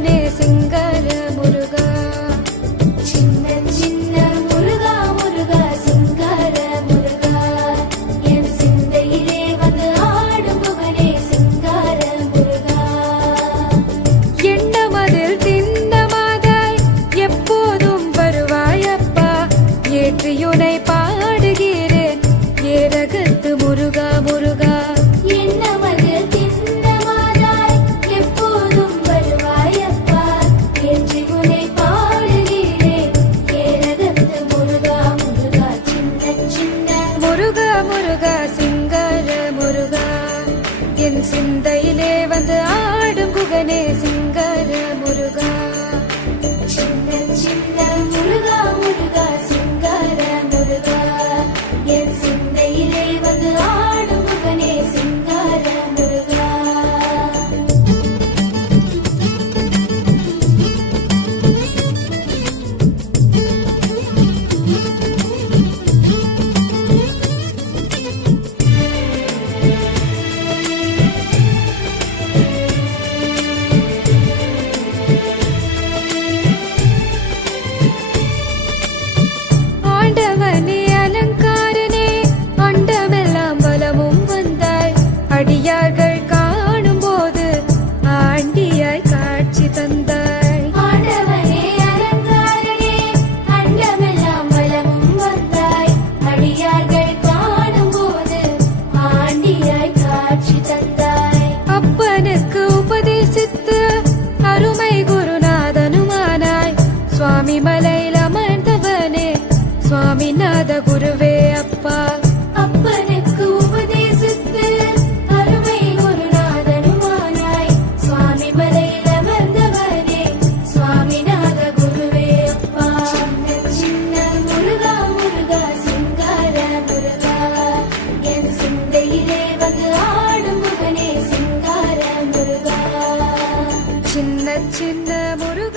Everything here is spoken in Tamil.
முகனே சிங்கார முருகா. சின்ன சின்ன முருகா முருகா சிங்கார முருகா, என் சிந்தையிலே வந்து ஆடும் முகனே சிங்கார முருகா. எண்ணமதில் திண்ணமாதாய் எப்போதும் வருவாயப்பா, ஏற்றியுனை பாடுகிறேன் ஏரகத்து முருகா முருகா. முருகா முருகா சிங்கார முருகா, என் சிந்தையிலே வந்து ஆடும் குகனே சிங்கார முருகா. சின்ன சின்ன முருகா முருகா சிங்கார முருகா, என் சிந்தையிலே வந்து ஆடும் குகனே சிங்கார முருகா. அடியார்கள் காணும் போது ஆண்டியாய் காட்சி தந்தாய். ஆண்டவனே அலங்காரனே அண்டமெல்லாம் வலமும் வந்தாய், அடியார்கள் காணும் போது ஆண்டியாய் காட்சி தந்தாய். அப்பனுக்கு உபதேசித்து அருமை குருநாதனுமானாய், சுவாமி மலையில் அமர்ந்தவனே சுவாமிநாத குருவே அப்பா. அப்பனுக்கு உபதேசித்து அருமை குருநாதனுமானாய், சுவாமி மலையில் அமர்ந்தவனே சுவாமிநாத குருவே அப்பா. சின்ன சின்ன முருகா முருகா சிங்கார முருகா, என் சிந்தையிலே வந்து ஆடும் முகனே சிங்கார முருகா. சின்ன சின்ன முருகா